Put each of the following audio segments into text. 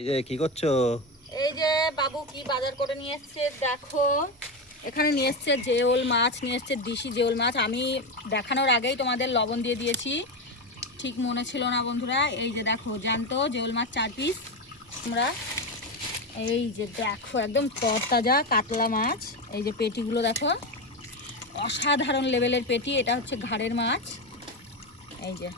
এই যে কি করছো? এই যে বাবু কি বাজার করে নিয়ে এসছে দেখো। এখানে নিয়ে এসছে জেওল মাছ, নিয়ে এসছে দেশি জেওল মাছ। আমি দেখানোর আগেই তোমাদের লবণ দিয়ে দিয়েছি, ঠিক মনে ছিল না বন্ধুরা। এই যে দেখো জ্যান্ত জেওল মাছ 4 পিস। তোমরা এই যে দেখো একদম তরতাজা কাতলা মাছ। এই যে পেটিগুলো দেখো, অসাধারণ লেভেলের পেটি। এটা হচ্ছে ঘাড়ের মাছ। এই যে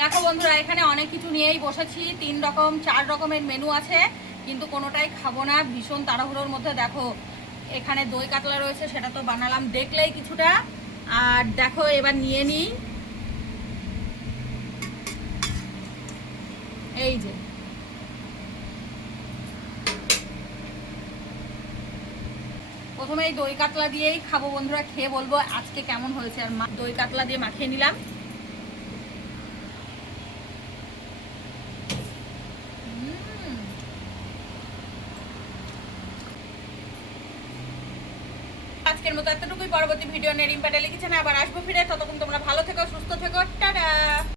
দেখো বন্ধুরা, এখানে অনেক কিছু নিয়েই বসেছি। 3 রকম 4 রকমের মেনু আছে, কিন্তু কোনোটাই খাবো না, ভীষণ তাড়াহুড়োর মধ্যে। দেখো এখানে দই কাতলা রয়েছে, সেটা তো বানালাম দেখলেই কিছুটা। আর দেখো এবার নিয়ে নিই এই যে প্রথমে এই দই কাতলা দিয়েই খাবো বন্ধুরা, খেয়ে বলবো আজকে কেমন হয়েছে। আর দই কাতলা দিয়ে মাখিয়ে নিলাম। আজকের মতো এতটুকুই। পরবর্তী ভিডিও নিয়ে রিম্পা ডেলি কিচেনে আবার আসবো ফিরে। ততক্ষণ তোমরা ভালো থেকো, সুস্থ থেকো, টাটা।